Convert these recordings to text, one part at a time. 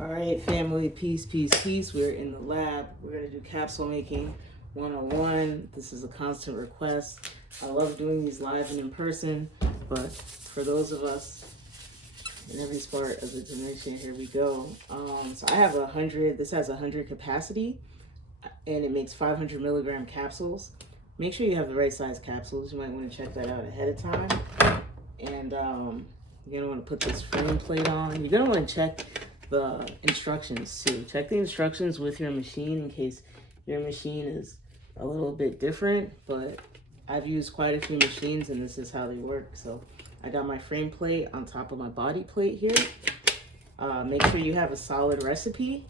All right, family, peace, peace, peace. We're in the lab. We're going to do capsule making 101. This is a constant request. I love doing these live and in person, but for those of us in every part of the dimension, here we go. So I have 100, this has 100 capacity, and it makes 500 milligram capsules. Make sure you have the right size capsules. You might want to check that out ahead of time. And you're going to want to put this frame plate on. You're going to want to check the instructions too. Check the instructions with your machine in case your machine is a little bit different, but I've used quite a few machines and this is how they work. So I got my frame plate on top of my body plate here. Make sure you have a solid recipe.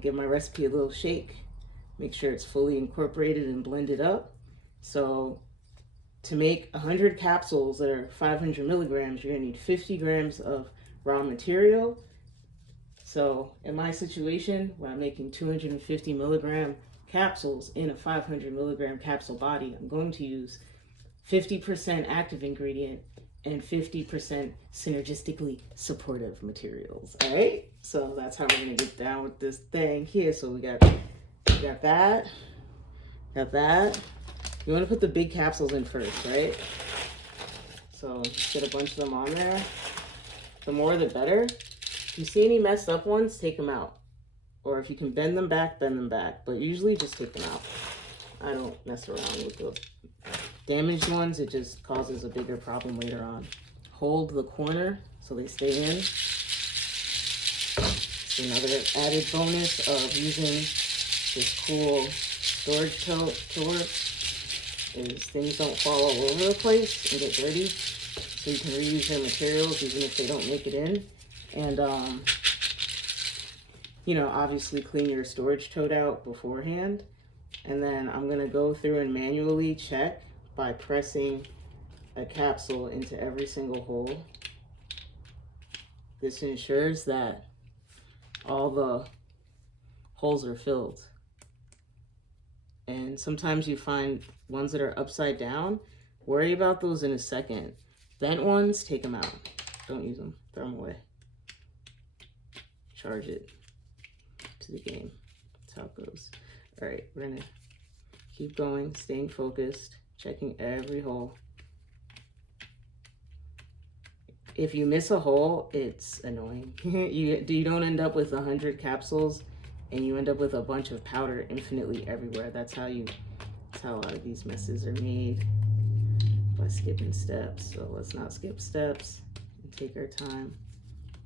Give my recipe a little shake. Make sure it's fully incorporated and blended up. So to make 100 capsules that are 500 milligrams, you're gonna need 50 grams of raw material. So in my situation, when I'm making 250 milligram capsules in a 500 milligram capsule body, I'm going to use 50% active ingredient and 50% synergistically supportive materials. All right, so that's how we're gonna get down with this thing here. So we got that. You want to put the big capsules in first, right? So just get a bunch of them on there. The more the better. If you see any messed up ones, take them out. Or if you can bend them back, bend them back. But usually just take them out. I don't mess around with the damaged ones. It just causes a bigger problem later on. Hold the corner so they stay in. It's another added bonus of using this cool storage tote is things don't fall all over the place and get dirty. So you can reuse your materials even if they don't make it in. And, you know, obviously clean your storage tote out beforehand. And then I'm going to go through and manually check by pressing a capsule into every single hole. This ensures that all the holes are filled. And sometimes you find ones that are upside down. Worry about those in a second. Bent ones, take them out. Don't use them. Throw them away. Charge it to the game. That's how it goes. All right, we're gonna keep going, staying focused, checking every hole. If you miss a hole, it's annoying. You don't end up with 100 capsules and you end up with a bunch of powder infinitely everywhere. That's how a lot of these messes are made, by skipping steps. So let's not skip steps and take our time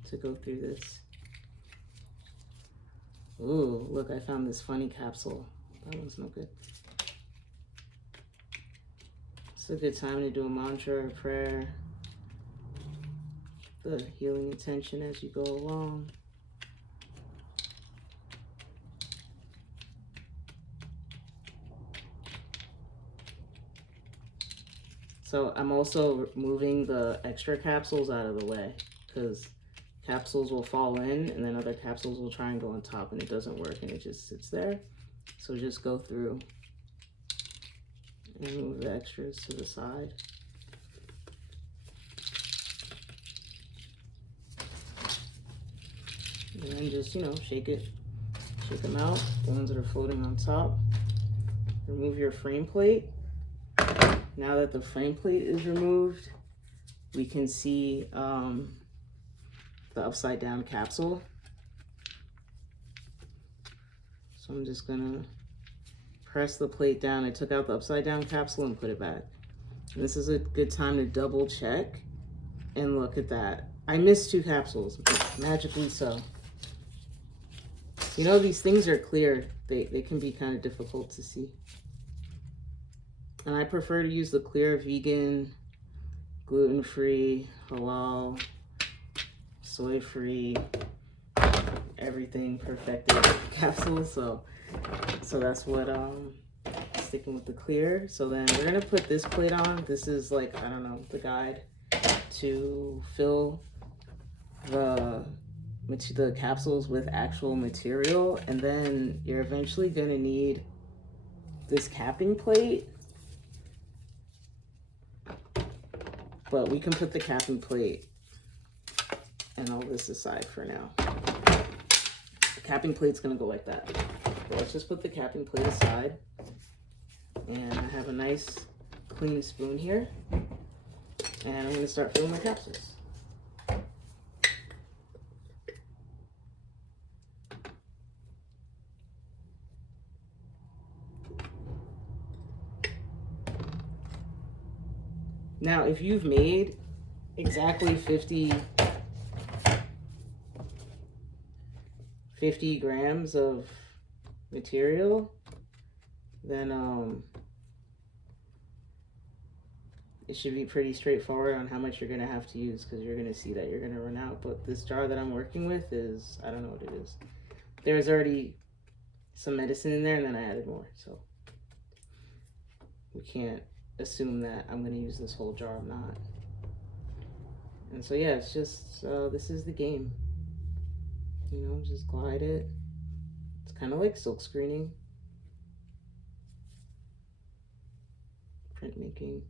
to go through this. Ooh, look, I found this funny capsule. That one's no good. It's a good time to do a mantra or prayer. The healing intention as you go along. So I'm also moving the extra capsules out of the way because capsules will fall in and then other capsules will try and go on top and it doesn't work and it just sits there. So just go through and move the extras to the side. And then just, you know, shake them out, the ones that are floating on top. Remove your frame plate. Now that the frame plate is removed, we can see the upside down capsule. So I'm just gonna press the plate down. I took out the upside down capsule and put it back. And this is a good time to double check and look at that. I missed 2 capsules, magically so. You know, these things are clear. They can be kind of difficult to see. And I prefer to use the clear vegan, gluten-free, halal, soy-free, everything perfected capsules. So that's what sticking with the clear. So then we're gonna put this plate on. This is like, I don't know, the guide to fill the capsules with actual material. And then you're eventually gonna need this capping plate. But we can put the capping plate and all this aside for now. capping plate's gonna go like that. So let's just put the capping plate aside. And I have a nice clean spoon here. And I'm gonna start filling my capsules. Now, if you've made exactly 50 grams of material, then it should be pretty straightforward on how much you're going to have to use, because you're going to see that you're going to run out. But this jar that I'm working with is, I don't know what it is. There's already some medicine in there, and then I added more. So we can't assume that I'm going to use this whole jar. I'm not. And so yeah, it's just, this is the game. You know, just glide it. It's kind of like silk screening, printmaking,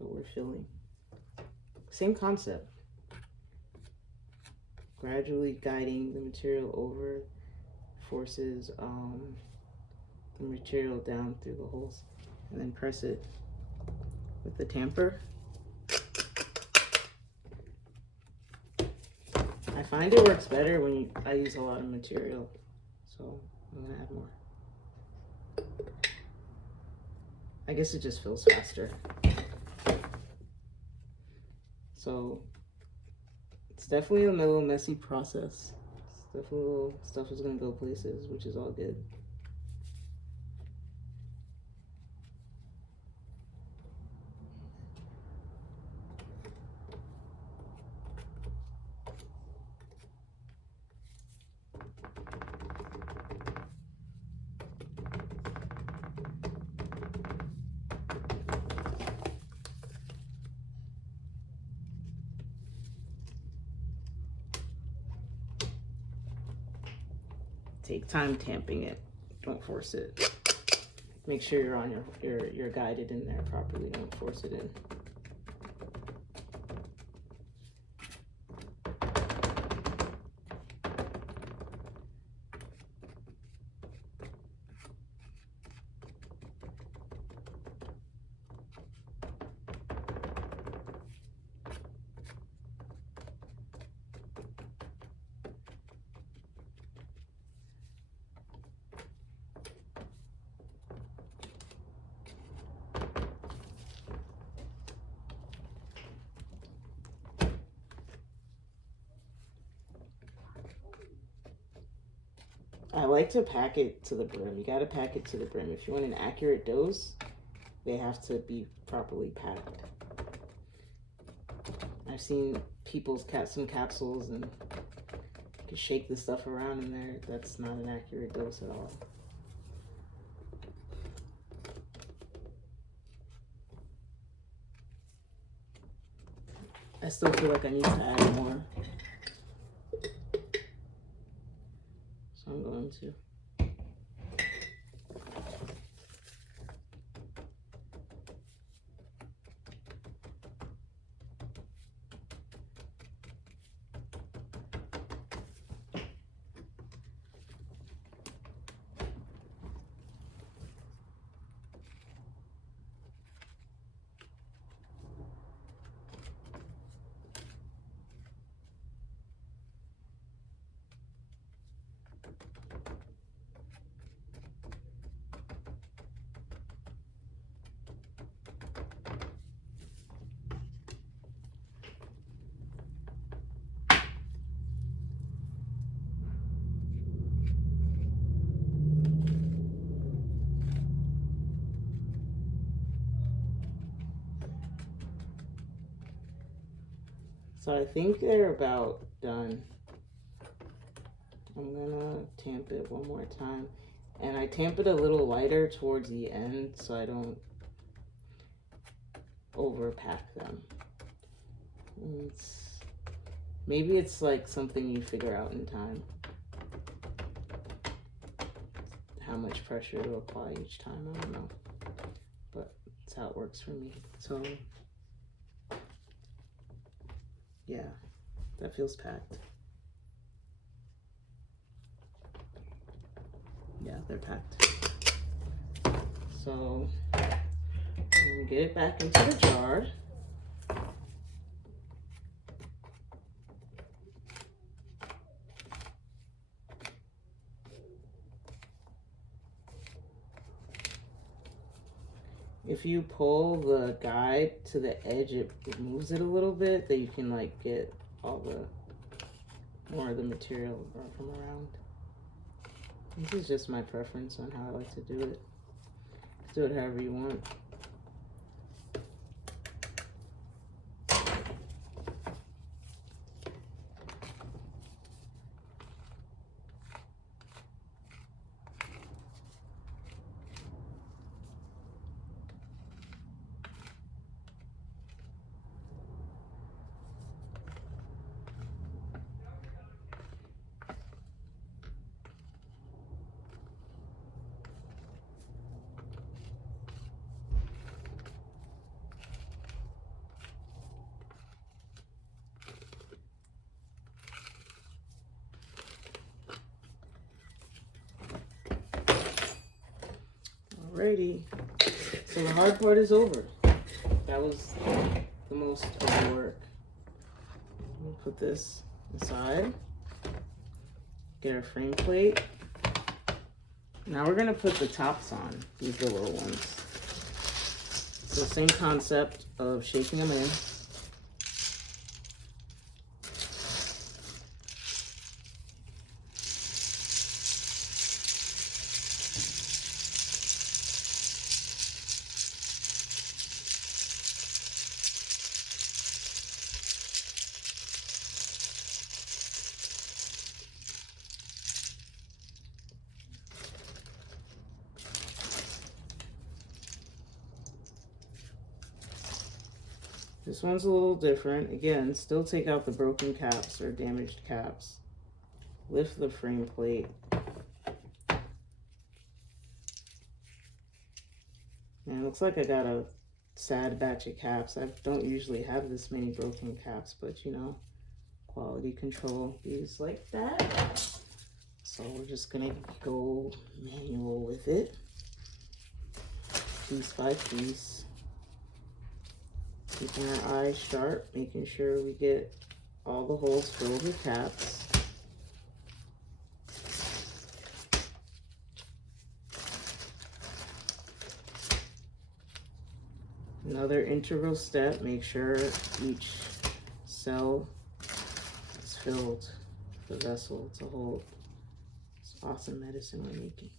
but we're filling. Same concept. Gradually guiding the material over, forces the material down through the holes, and then press it with the tamper. I find it works better when I use a lot of material, so I'm gonna add more. I guess it just feels faster. So it's definitely a little messy process. It's definitely a little, stuff is gonna go places, which is all good. Take time tamping it. Don't force it. Make sure you're on you're guided in there properly. Don't force it in. I like to pack it to the brim. You gotta pack it to the brim. If you want an accurate dose, they have to be properly packed. I've seen people's some capsules and you can shake the stuff around in there. That's not an accurate dose at all. I still feel like I need to add more. So I'm going to. So I think they're about done. I'm gonna tamp it one more time. And I tamp it a little lighter towards the end so I don't overpack them. Maybe it's like something you figure out in time. How much pressure to apply each time, I don't know. But that's how it works for me. So yeah, that feels packed. Yeah, they're packed. So I'm gonna get it back into the jar. If you pull the guide to the edge, it moves it a little bit, that you can like get all the more of the material from around. This is just my preference on how I like to do it. Do it however you want. Alrighty, so the hard part is over. That was the most of the work. We'll put this aside. Get our frame plate. Now we're gonna put the tops on. These are the little ones. So same concept of shaking them in. This one's a little different. Again, still take out the broken caps or damaged caps. Lift the frame plate. And it looks like I got a sad batch of caps. I don't usually have this many broken caps, but you know, quality control is like that. So we're just gonna go manual with it. Piece by piece. Keeping our eyes sharp, making sure we get all the holes filled with caps. Another integral step, make sure each cell is filled with the vessel to hold this awesome medicine we're making.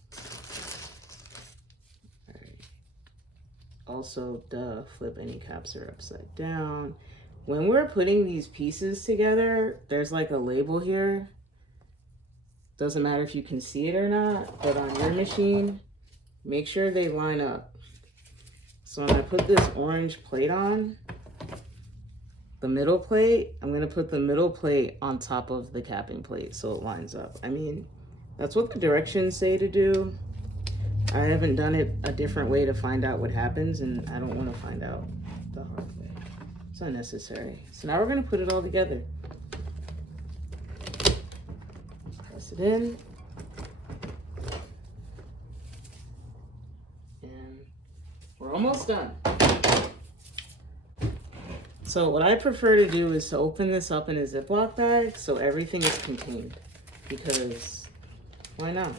Also, flip any caps that are upside down. When we're putting these pieces together, there's like a label here. Doesn't matter if you can see it or not, but on your machine, make sure they line up. So when I put this orange plate on, the middle plate, I'm gonna put the middle plate on top of the capping plate so it lines up. I mean, that's what the directions say to do. I haven't done it a different way to find out what happens, and I don't want to find out the hard way. It's unnecessary. So now we're going to put it all together. Press it in. And we're almost done. So what I prefer to do is to open this up in a Ziploc bag so everything is contained, because why not?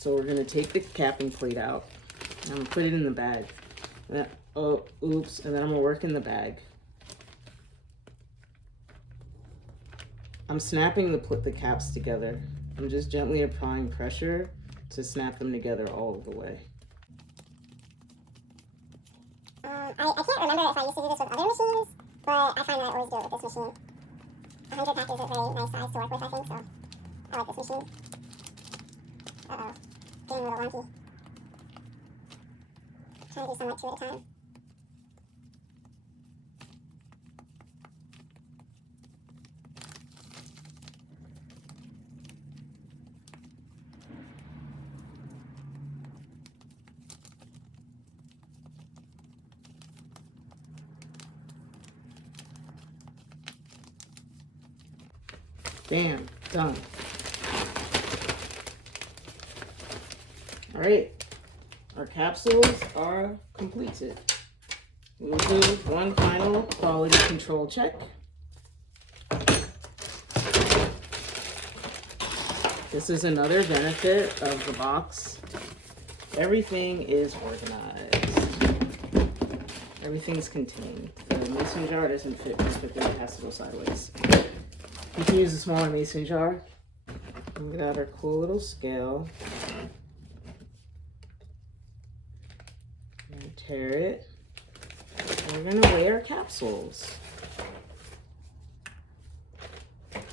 So we're gonna take the capping plate out. And I'm gonna put it in the bag. Oh, oops, and then I'm gonna work in the bag. I'm snapping the caps together. I'm just gently applying pressure to snap them together all the way. I can't remember if I used to do this with other machines, but I find that I always do it with this machine. 100 pack is a very nice size to work with, I think, so I like this machine. Uh-oh. Getting a little wonky. Trying to do somewhat 2 at a time. Bam, done. All right, our capsules are completed. We'll do one final quality control check. This is another benefit of the box. Everything is organized. Everything's contained. The mason jar doesn't fit perfectly, it has to go sideways. You can use a smaller mason jar. We got our cool little scale. I'm gonna tear it. And we're gonna weigh our capsules.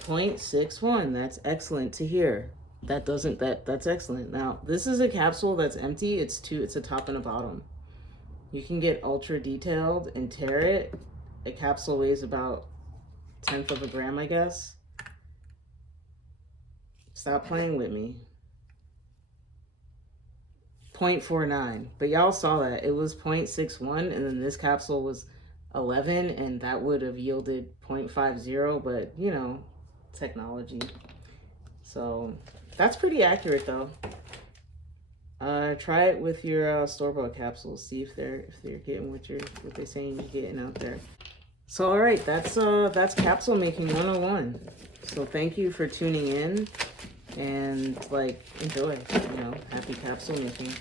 0.61. That's excellent to hear. That's excellent. Now, this is a capsule that's empty. It's a top and a bottom. You can get ultra detailed and tear it. A capsule weighs about 1/10 of a gram, I guess. Stop playing with me. 0.49. But y'all saw that. It was 0.61, and then this capsule was 11, and that would have yielded 0.50, but you know, technology. So that's pretty accurate though. Try it with your store-bought capsules. See if they're getting what they're saying you're getting out there. So all right, that's capsule making 101. So thank you for tuning in, and like enjoy, you know, happy capsule making.